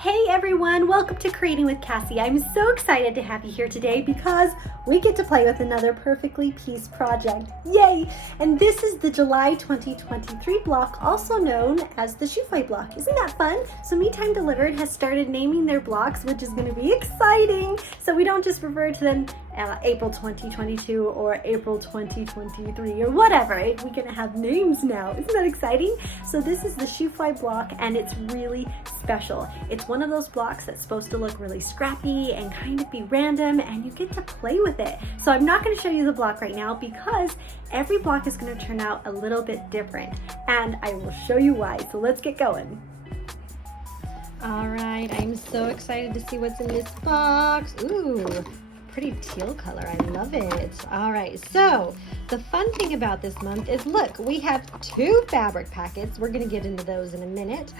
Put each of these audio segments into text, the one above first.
Hey everyone, welcome to Creating with Cassie. I'm so excited to have you here today because we get to play with another perfectly pieced project. Yay! And this is the July 2023 block, also known as the Shoofly Block. Isn't that fun? So Me Time Delivered has started naming their blocks, which is going to be exciting. So we don't just refer to them April 2022 or April 2023 or whatever. We're going to have names now. Isn't that exciting? So this is the Shoofly Block and it's really special. It's one of those blocks that's supposed to look really scrappy and kind of be random, and you get to play with it. So I'm not going to show you the block right now because every block is going to turn out a little bit different, and I will show you why. So let's get going. All right, I'm so excited to see what's in this box. Ooh, pretty teal color. I love it. All right, so the fun thing about this month is, look, we have 2 fabric packets. We're going to get into those in a minute.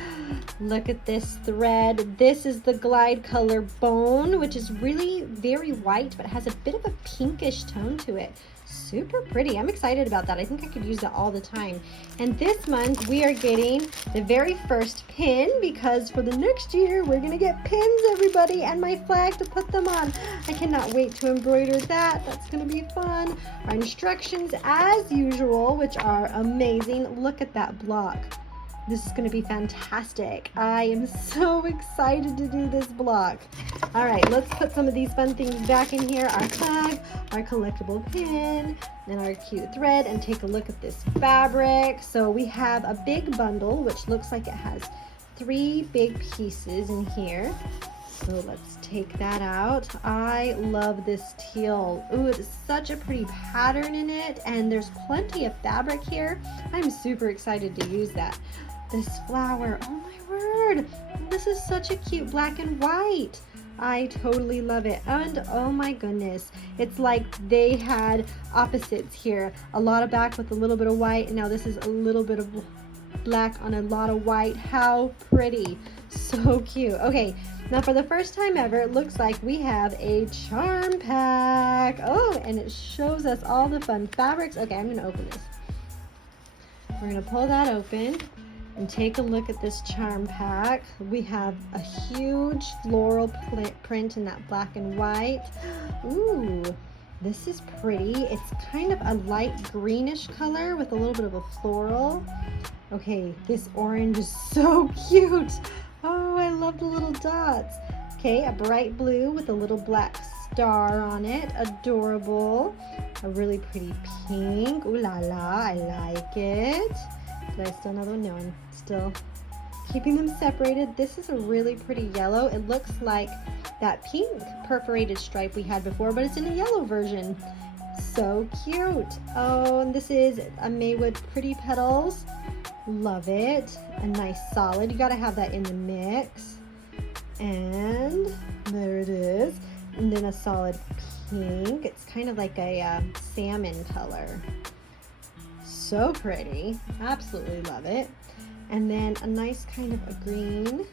Look at this thread. This is the Glide Color Bone, which is really very white, but has a bit of a pinkish tone to it. Super pretty. I'm excited about that. I think I could use that all the time. And this month we are getting the very first pin, because for the next year we're gonna get pins, everybody, and my flag to put them on. I cannot wait to embroider that. That's gonna be fun. Our instructions as usual, which are amazing. Look at that block. This is going to be fantastic. I am so excited to do this block. All right, let's put some of these fun things back in here. Our flag, our collectible pin, and our cute thread, and take a look at this fabric. So we have a big bundle, which looks like it has 3 big pieces in here. So let's take that out. I love this teal. Ooh, it's such a pretty pattern in it, and there's plenty of fabric here. I'm super excited to use that. This flower, oh my word, this is such a cute black and white. I totally love it. And oh my goodness, it's like they had opposites here. A lot of black with a little bit of white, and now this is a little bit of black on a lot of white. How pretty. So cute. Okay, now for the first time ever, it looks like we have a charm pack. Oh, and it shows us all the fun fabrics. Okay, I'm gonna open this. We're gonna pull that open and take a look at this charm pack. We have a huge floral print in that black and white. Ooh, this is pretty. It's kind of a light greenish color with a little bit of a floral. Okay, this orange is so cute. Oh, I love the little dots. Okay, a bright blue with a little black star on it. Adorable. A really pretty pink. Ooh la la, I like it. Did I still another one? No, I'm still keeping them separated. This is a really pretty yellow. It looks like that pink perforated stripe we had before, but it's in a yellow version. So cute. Oh, and this is a Maywood Pretty Petals. Love it. A nice solid. You gotta have that in the mix. And there it is. And then a solid pink. It's kind of like a salmon color. So pretty. Absolutely love it. And then a nice kind of a green.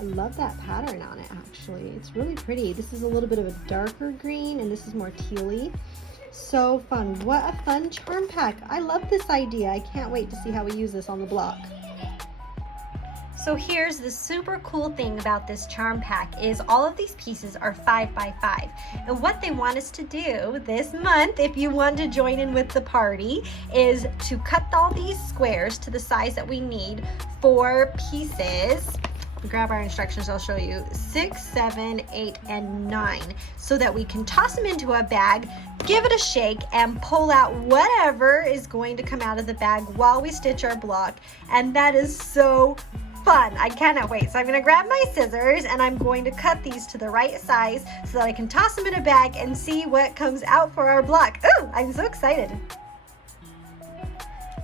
I love that pattern on it, actually. It's really pretty. This is a little bit of a darker green, and this is more tealy. So fun. What a fun charm pack. I love this idea. I can't wait to see how we use this on the block. So here's the super cool thing about this charm pack is all of these pieces are 5 by 5. And what they want us to do this month, if you want to join in with the party, is to cut all these squares to the size that we need for pieces. Grab our instructions, I'll show you 6, 7, 8, and 9, so that we can toss them into a bag, give it a shake, and pull out whatever is going to come out of the bag while we stitch our block. And that is so fun. I cannot wait. So I'm going to grab my scissors and I'm going to cut these to the right size so that I can toss them in a bag and see what comes out for our block. Ooh, I'm so excited.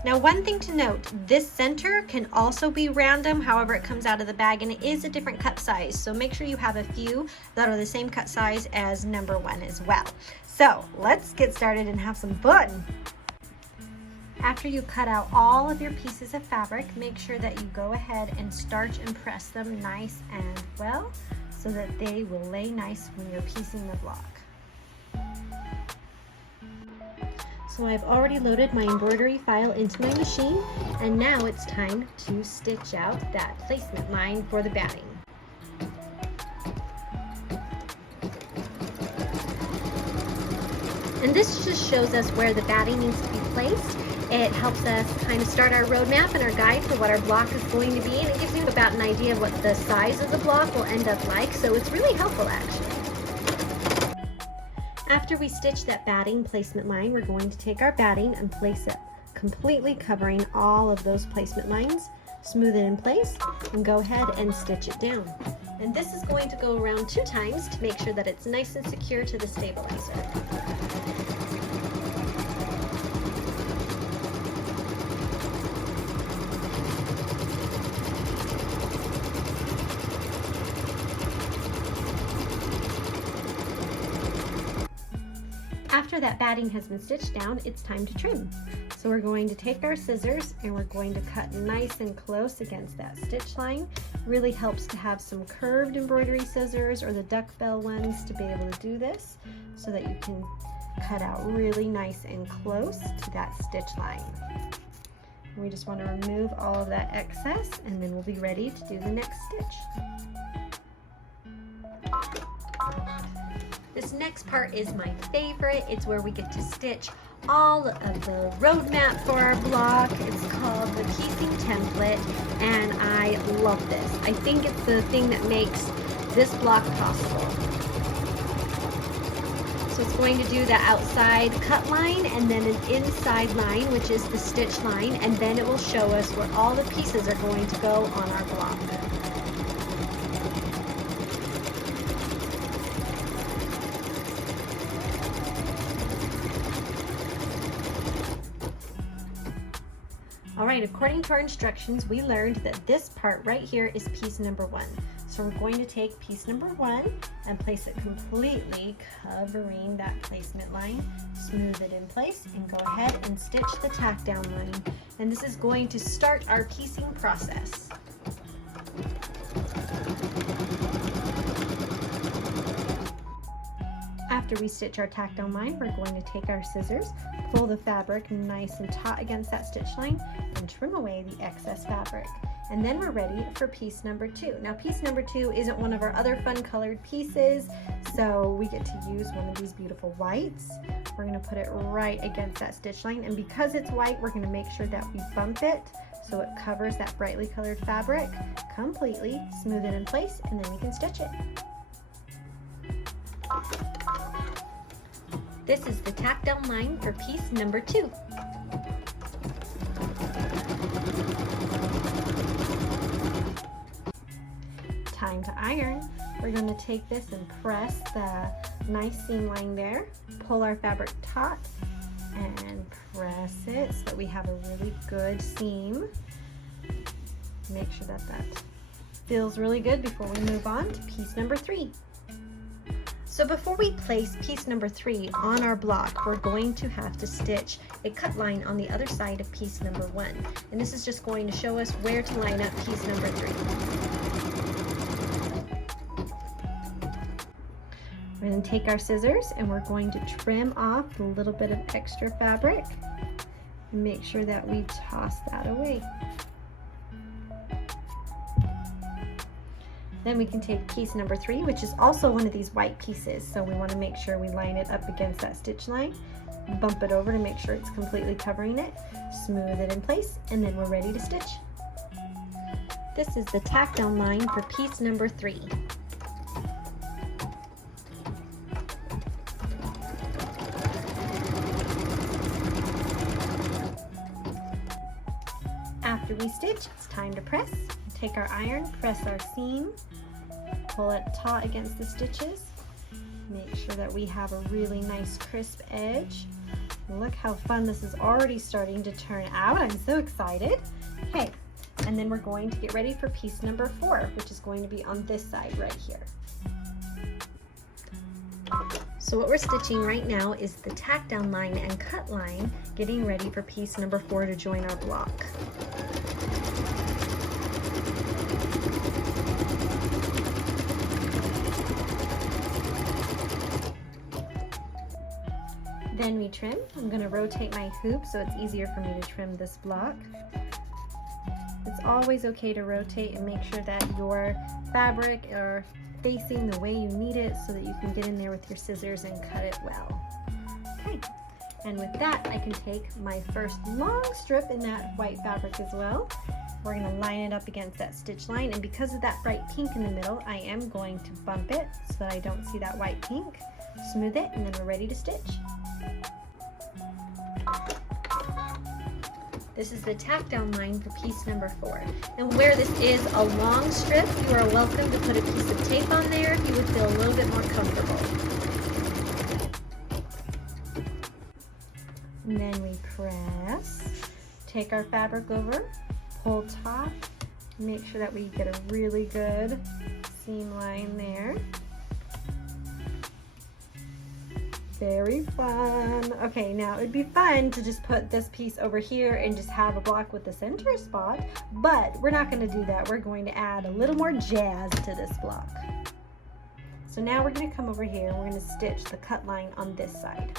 Now, one thing to note, this center can also be random, however it comes out of the bag, and it is a different cut size. So make sure you have a few that are the same cut size as number 1 as well. So let's get started and have some fun. After you cut out all of your pieces of fabric, make sure that you go ahead and starch and press them nice and well so that they will lay nice when you're piecing the block. So I've already loaded my embroidery file into my machine, and now it's time to stitch out that placement line for the batting. And this just shows us where the batting needs to be placed. It helps us kind of start our roadmap and our guide for what our block is going to be, and it gives you about an idea of what the size of the block will end up like, so it's really helpful actually. After we stitch that batting placement line, we're going to take our batting and place it completely covering all of those placement lines, smooth it in place, and go ahead and stitch it down. And this is going to go around 2 times to make sure that it's nice and secure to the stabilizer. After that batting has been stitched down, it's time to trim. So we're going to take our scissors and we're going to cut nice and close against that stitch line. Really helps to have some curved embroidery scissors or the duckbill ones to be able to do this, so that you can cut out really nice and close to that stitch line. We just want to remove all of that excess, and then we'll be ready to do the next stitch. This next part is my favorite. It's where we get to stitch all of the roadmap for our block. It's called the piecing template, and I love this. I think it's the thing that makes this block possible. So it's going to do the outside cut line and then an inside line, which is the stitch line, and then it will show us where all the pieces are going to go on our block. Alright, according to our instructions, we learned that this part right here is piece number 1. So we're going to take piece number 1 and place it completely covering that placement line, smooth it in place, and go ahead and stitch the tack down line. And this is going to start our piecing process. After we stitch our tack down line, we're going to take our scissors, pull the fabric nice and taut against that stitch line, and trim away the excess fabric. And then we're ready for piece number 2. Now piece number 2 isn't one of our other fun colored pieces, so we get to use one of these beautiful whites. We're going to put it right against that stitch line, and because it's white, we're going to make sure that we bump it so it covers that brightly colored fabric completely, smooth it in place, and then we can stitch it. This is the tack down line for piece number 2. Time to iron. We're going to take this and press the nice seam line there, pull our fabric taut, and press it so that we have a really good seam. Make sure that that feels really good before we move on to piece number 3. So before we place piece number 3 on our block, we're going to have to stitch a cut line on the other side of piece number 1. And this is just going to show us where to line up piece number 3. We're going to take our scissors and we're going to trim off a little bit of extra fabric and make sure that we toss that away. Then we can take piece number 3, which is also one of these white pieces. So we want to make sure we line it up against that stitch line, bump it over to make sure it's completely covering it, smooth it in place, and then we're ready to stitch. This is the tack down line for piece number 3. After we stitch, it's time to press. Take our iron, press our seam, pull it taut against the stitches. Make sure that we have a really nice crisp edge. Look how fun this is already starting to turn out. I'm so excited. Okay, and then we're going to get ready for piece number 4, which is going to be on this side right here. So what we're stitching right now is the tack down line and cut line, getting ready for piece number 4 to join our block. Then we trim. I'm going to rotate my hoop so it's easier for me to trim this block. It's always okay to rotate and make sure that your fabric are facing the way you need it so that you can get in there with your scissors and cut it well. Okay, and with that I can take my first long strip in that white fabric as well. We're going to line it up against that stitch line, and because of that bright pink in the middle, I am going to bump it so that I don't see that white pink. Smooth it, and then we're ready to stitch. This is the tack down line for piece number 4. And where this is a long strip, you are welcome to put a piece of tape on there if you would feel a little bit more comfortable. And then we press, take our fabric over, pull top, make sure that we get a really good seam line there. Very fun. Okay, now it would be fun to just put this piece over here and just have a block with the center spot, but we're not going to do that. We're going to add a little more jazz to this block. So now we're going to come over here and we're going to stitch the cut line on this side.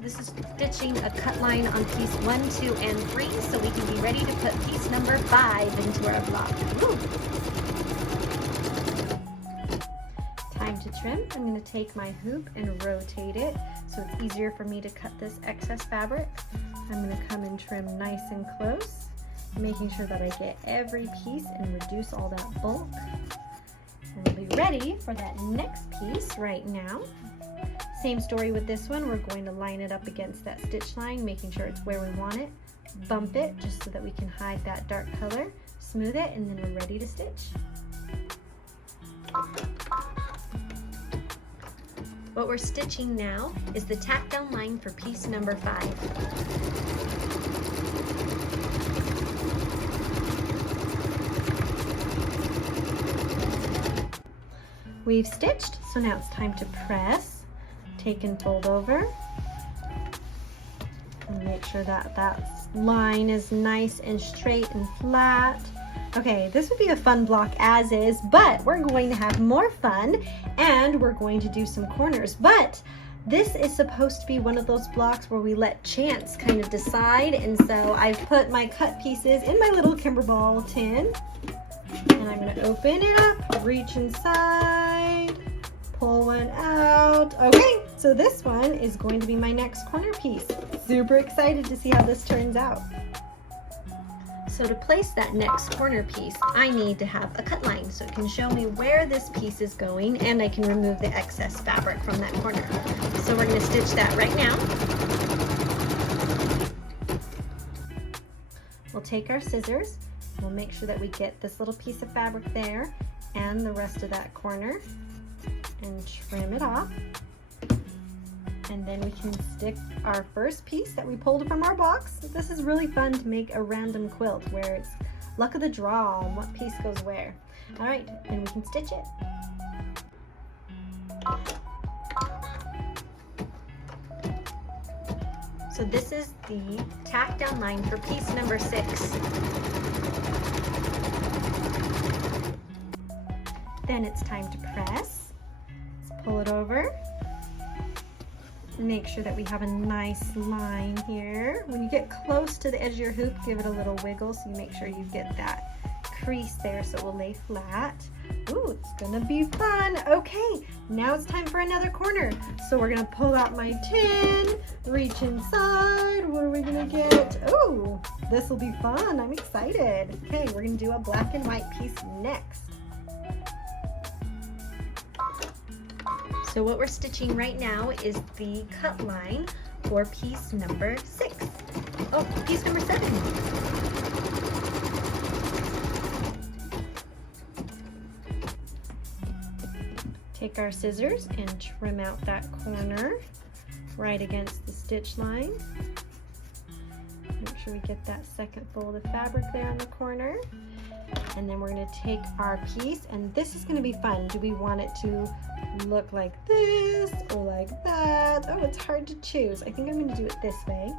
This is stitching a cut line on piece 1, 2, and 3 so we can be ready to put piece number 5 into our block. Woo. Time to trim. I'm going to take my hoop and rotate it so it's easier for me to cut this excess fabric. I'm going to come and trim nice and close, making sure that I get every piece and reduce all that bulk. And we'll be ready for that next piece right now. Same story with this one. We're going to line it up against that stitch line, making sure it's where we want it. Bump it just so that we can hide that dark color. Smooth it, and then we're ready to stitch. What we're stitching now is the tack down line for piece number 5. We've stitched, so now it's time to press. Take and fold over and make sure that that line is nice and straight and flat. Okay, this would be a fun block as is, but we're going to have more fun and we're going to do some corners. But this is supposed to be one of those blocks where we let chance kind of decide, and so I've put my cut pieces in my little Kimberball tin, and I'm going to open it up, reach inside, pull one out. Okay, so this one is going to be my next corner piece. Super excited to see how this turns out. So to place that next corner piece, I need to have a cut line so it can show me where this piece is going, and I can remove the excess fabric from that corner. So we're going to stitch that right now. We'll take our scissors, we'll make sure that we get this little piece of fabric there and the rest of that corner, and trim it off, and then we can stick our first piece that we pulled from our box. This is really fun to make a random quilt where it's luck of the draw on what piece goes where. All right, and we can stitch it. So this is the tack down line for piece number 6. Then it's time to press. Pull it over. Make sure that we have a nice line here. When you get close to the edge of your hoop, give it a little wiggle so you make sure you get that crease there so it will lay flat. Ooh, it's gonna be fun. Okay, now it's time for another corner. So we're gonna pull out my tin, reach inside. What are we gonna get? Oh, this will be fun. I'm excited. Okay, we're gonna do a black and white piece next. So what we're stitching right now is the cut line for piece number 6. Oh, piece number 7. Take our scissors and trim out that corner right against the stitch line. Make sure we get that second fold of fabric there on the corner. And then we're going to take our piece, and this is going to be fun. Do we want it to look like this or like that? Oh, it's hard to choose. I think I'm going to do it this way.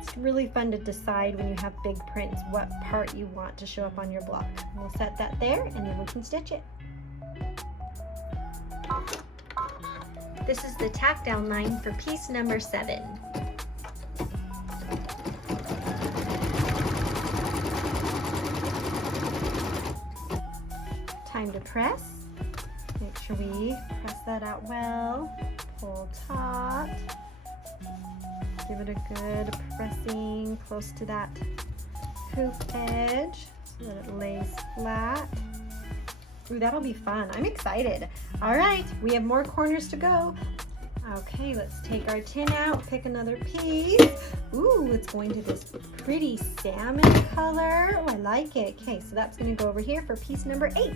It's really fun to decide when you have big prints what part you want to show up on your block. We'll set that there and then we can stitch it. This is the tack down line for piece number 7. Time to press. Make sure we press that out well. Pull taut. Give it a good pressing close to that hoop edge so that it lays flat. Ooh, that'll be fun. I'm excited. All right, we have more corners to go. Okay, let's take our tin out, pick another piece. Ooh, it's going to this pretty salmon color. Oh, I like it. Okay, so that's going to go over here for piece number 8.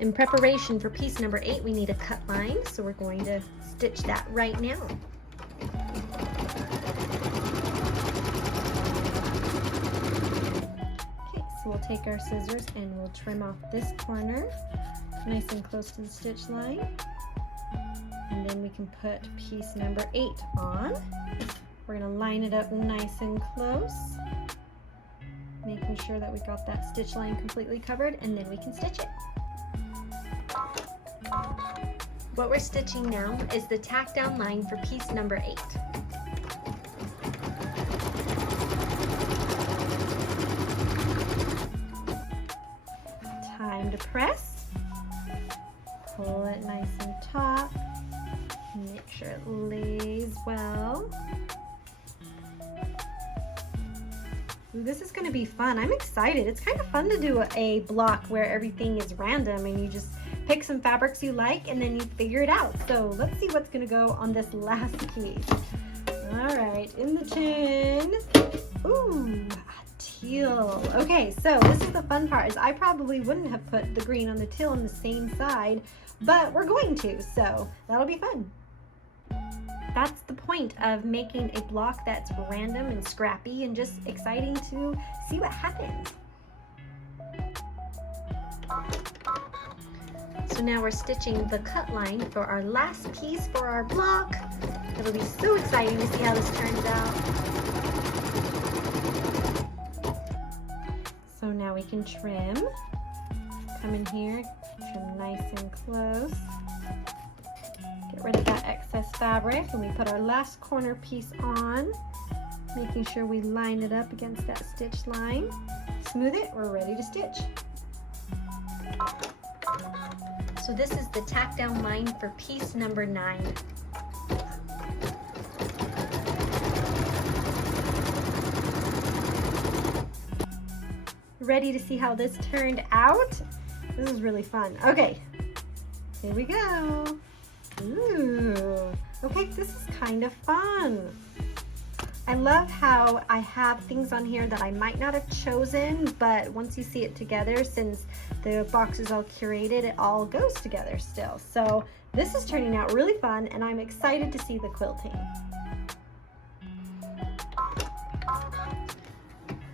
In preparation for piece number 8, we need a cut line, so we're going to stitch that right now. Okay, so we'll take our scissors and we'll trim off this corner nice and close to the stitch line. And then we can put piece number 8 on. We're going to line it up nice and close, making sure that we got that stitch line completely covered, and then we can stitch it. What we're stitching now is the tack down line for piece number 8. Time to press. Pull it nice and taut. Make sure it lays well. Ooh, this is going to be fun. I'm excited. It's kind of fun to do a block where everything is random and you just pick some fabrics you like and then you figure it out. So let's see what's going to go on this last piece. All right, in the tin. Ooh, teal. Okay, so this is the fun part, is I probably wouldn't have put the green on the teal on the same side, but we're going to, so that'll be fun. That's the point of making a block that's random and scrappy and just exciting to see what happens. So now we're stitching the cut line for our last piece for our block. It'll be so exciting to see how this turns out. So now we can trim. Come in here, trim nice and close. Get rid of that excess fabric, and we put our last corner piece on, making sure we line it up against that stitch line. Smooth it, we're ready to stitch. So this is the tack down line for piece number 9. Ready to see how this turned out? This is really fun. Okay, here we go. Ooh, okay, this is kind of fun. I love how I have things on here that I might not have chosen, but once you see it together, since the box is all curated, it all goes together still. So this is turning out really fun, and I'm excited to see the quilting.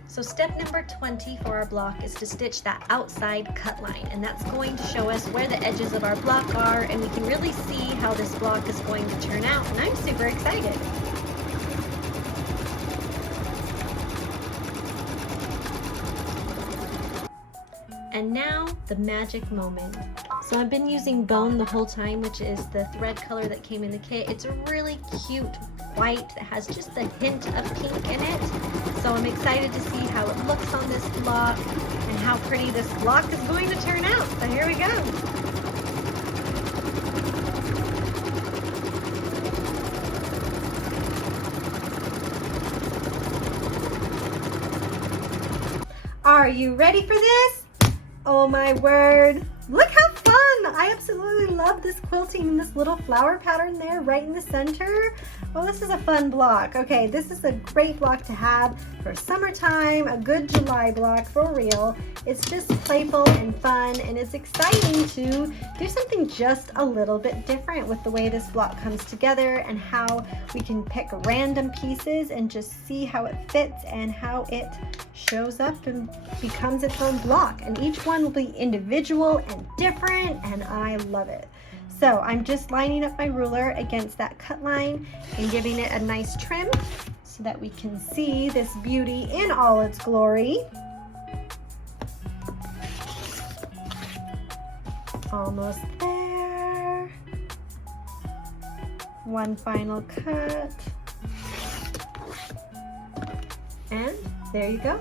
So step number 20 for our block is to stitch that outside cut line, and that's going to show us where the edges of our block are, and we can really see how this block is going to turn out, and I'm super excited. And now, the magic moment. So I've been using Bone the whole time, which is the thread color that came in the kit. It's a really cute white that has just a hint of pink in it. So I'm excited to see how it looks on this block and how pretty this block is going to turn out. So here we go. Are you ready for this? Oh my word, look how fun! I absolutely love this quilting and this little flower pattern there right in the center. Well, this is a fun block. Okay, this is a great block to have for summertime, a good July block for real. It's just playful and fun, and it's exciting to do something just a little bit different with the way this block comes together and how we can pick random pieces and just see how it fits and how it shows up and becomes its own block. And each one will be individual and different, and I love it. So I'm just lining up my ruler against that cut line and giving it a nice trim so that we can see this beauty in all its glory. Almost there. One final cut. And there you go.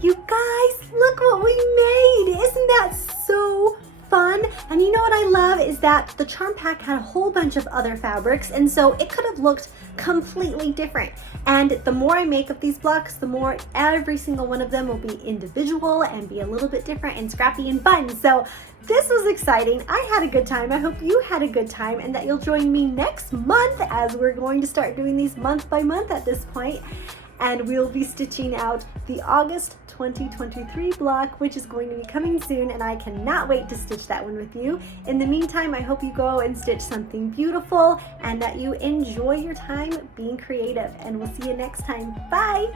You guys, look what we made! Isn't that so fun? And you know what I love is that the charm pack had a whole bunch of other fabrics, and so it could have looked completely different. And the more I make of these blocks, the more every single one of them will be individual and be a little bit different and scrappy and fun. So this was exciting. I had a good time. I hope you had a good time and that you'll join me next month as we're going to start doing these month by month at this point. And we'll be stitching out the August 2023 block, which is going to be coming soon, and I cannot wait to stitch that one with you. In the meantime, I hope you go and stitch something beautiful and that you enjoy your time being creative, and we'll see you next time. Bye!